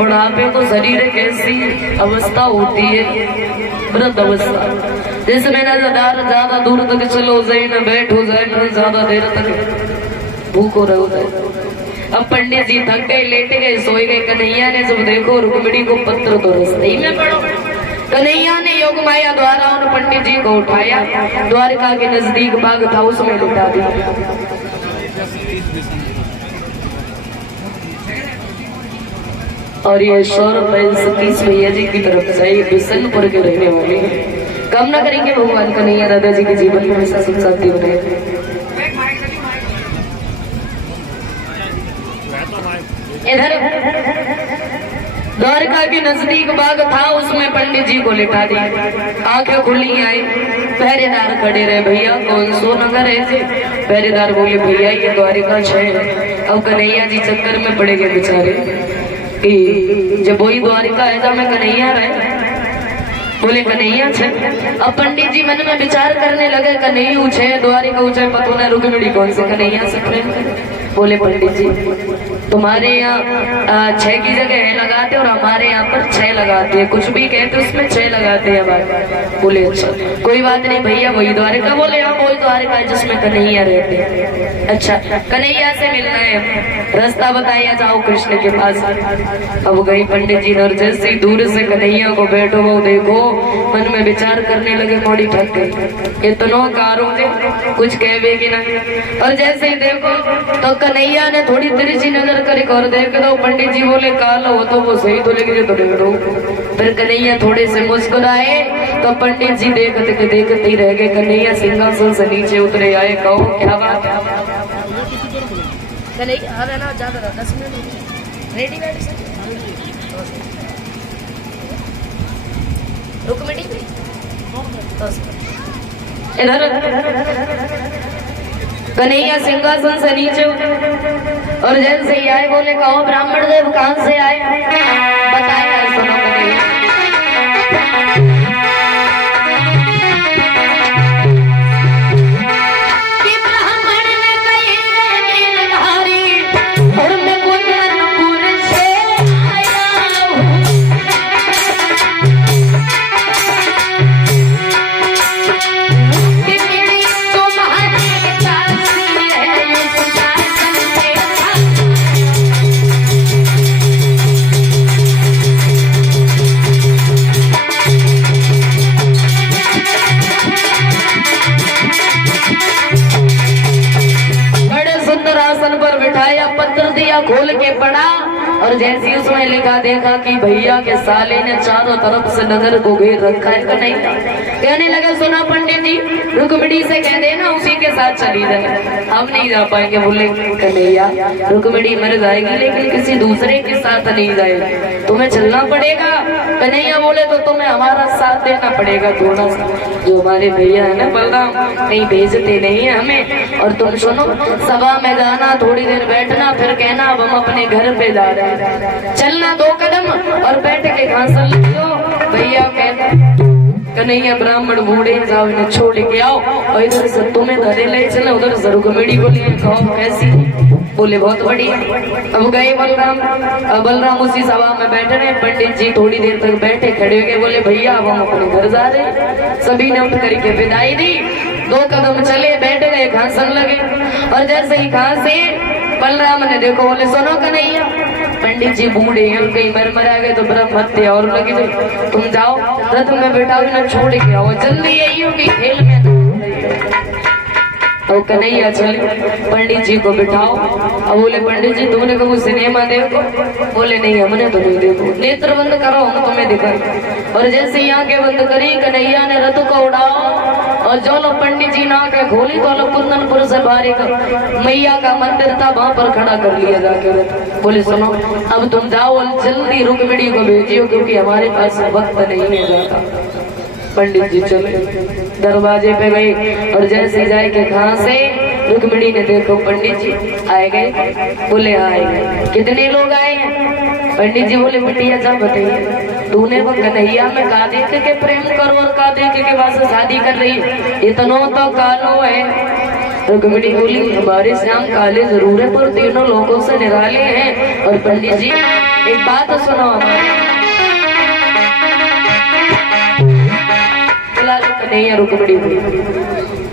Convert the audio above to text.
बुढ़ापे तो शरीर कैसी अवस्था होती है, वृद्ध अवस्था, जिसमें न ज्यादा दूर तक चलो जाए, न बैठो जाए, न ज्यादा देर तक भूखो रहो जाए। अब पंडित जी थक गए, लेट गए, सोए गए। कन्हैया ने जब देखो रुक्मिणी को पत्र तो रस्ते ही में पड़ो। कन्हैया ने योग माया द्वारा उन पंडित जी को उठाया, द्वारका के नजदीक बाग था उसमें लिटा दिया। और ये सौरभ सतीश भैया जी की तरफ से बिशनपुर के रहने वाले हैं। कामना करेंगे भगवान कन्हैया राधा जी के जीवन में हमेशा सुख शांति बने। इधर द्वारका के नजदीक बाग था, उसमें पंडित जी को लिटा दिया। आंखें खुली आई, पहरेदार खड़े रहे। भैया कौन सो नगर है? पहरेदार बोले भैया ये द्वारिका है। अब कन्हैया जी चक्कर में पड़े गए बेचारे कि जब वही द्वारिका है जब मैं कन्हैया रहे। बोले कन्हैया छे। अब पंडित जी मन में विचार करने लगे, कन्हैया छे द्वारिका ऊंचे पतो न रुक्मिणी कौन से कन्हैया से प्रेम। बोले पंडित जी तुम्हारे यहाँ 6 की जगह है लगाते और हमारे यहाँ पर 6 लगाते हैं, कुछ भी कहते उसमें 6 लगाते हैं बात। बोले अच्छा कोई बात नहीं भैया वही द्वारिका। बोले हाँ वही द्वारिका है जिसमें कन्हैया रहते हैं। अच्छा कन्हैया से मिलना है, रास्ता बताया जाओ कृष्ण के पास। अब गई पंडित जी और जैसे दूर से कन्हैया को बैठो वो देखो, मन में विचार करने लगे, मोड़ी ठक गई। इतनो कारों थे कुछ कहवे की नहीं। और जैसे ही देखो तो कन्हैया ने थोड़ी तिरछी नजर करे और देख दो। पंडित जी बोले काल हो तो वो सही तो लेके तो देख दो। फिर कन्हैया थोड़े से मुस्कुराए तो पंडित जी देखते ही रह गए। कन्हैया सिंहासन से नीचे उतरे आए। कहो क्या बात है? कन्हैया ना ज्यादा 10 मिनट रेडी रुक्मिणी इधर कन्हैया सिंहासन से नीचे और जैसे ही आए बोले कहो ब्राह्मण देव कहां से आए? बताया सुनो कन्हैया। खोल के पढ़ा और जैसे उसमें लिखा देखा कि भैया के साले ने चारों तरफ से नजर को घेर रखा है। नहीं कहने लगे सुना पंडित जी रुक्मिणी से कह देना उसी के साथ चली जाए। हम नहीं जा पाएंगे। बोले कन्हैया रुक्मिणी मर जाएगी लेकिन किसी दूसरे के साथ नहीं जाएगी, तुम्हें चलना पड़ेगा। कन्हैया बोले तो तुम्हें हमारा साथ देना पड़ेगा थोड़ा सा। जो हमारे भैया है ना बलराम कहीं भेजते नहीं है हमें। और तुम सुनो सभा में जाना, थोड़ी देर बैठना, फिर कहना अब हम अपने घर पे जा रहे हैं। चलना 2 कदम और बैठ के घासल लियो। भैया कहते कन्हैया ब्राह्मण बूढ़े जाओ इन्हें छोड़ के आओ और इधर से तुम्हें धरे ले चले, उधर से रुक्मिणी को लिए कहो कैसी? बोले बहुत बढ़िया। अब गए बलराम उसी सभा में बैठे रहे। पंडित जी थोड़ी देर तक बैठे खड़े हो गए। बोले भैया अब हम अपने घर जा रहे। सभी ने उठ करके विदाई दी। 2 कदम चले, बैठ गए, घासन लगे। और जैसे ही घासे बलराम ने देखो बोले सुनो कन्हैया पंडित जी बूढ़े हैं, कहीं मर आ गए तो ब्रह्म हत्या और लगी जाए। तुम जाओ रथ में बैठाओ ना छोड़ के आओ जल्दी। यही होगी खेल में तो कन्हैया चले पंडित जी को बिठाओ। अब बोले पंडित जी तुमने कभी सिनेमा देखो? बोले नहीं हमने तो नहीं देखो। नेत्र बंद करो हम तुम्हें दिखाए। और जैसे ही आंखें बंद करी कन्हैया ने रथ को उड़ाओ और जो लोग पंडित जी ने आंखें खोली तो लोग कुंदनपुर से बाहर का मैया का मंदिर था वहां पर खड़ा कर लिया जाके। बोले सुनो अब तुम जाओ जल्दी रुक्मिणी को भेजियो क्योंकि हमारे पास वक्त नहीं है जाता। पंडित जी चले दरवाजे पे गए और जैसे जाए के कहां से रुक्मिणी ने देखो पंडित जी आए गए। बोले आए गए। कितने लोग आए हैं? पंडित जी बोले बिटिया जा बताइए तूने वो कन्हैया में का देख के प्रेम करो और का देख के वास्ते शादी कर रही है? इतना तो कालो है। रुक्मिणी बोली हमारे श्याम काले जरूर है पर तीनों लोगों से निराले हैं। और पंडित जी एक बात सुनो, नहीं है रुक्मिणी बोली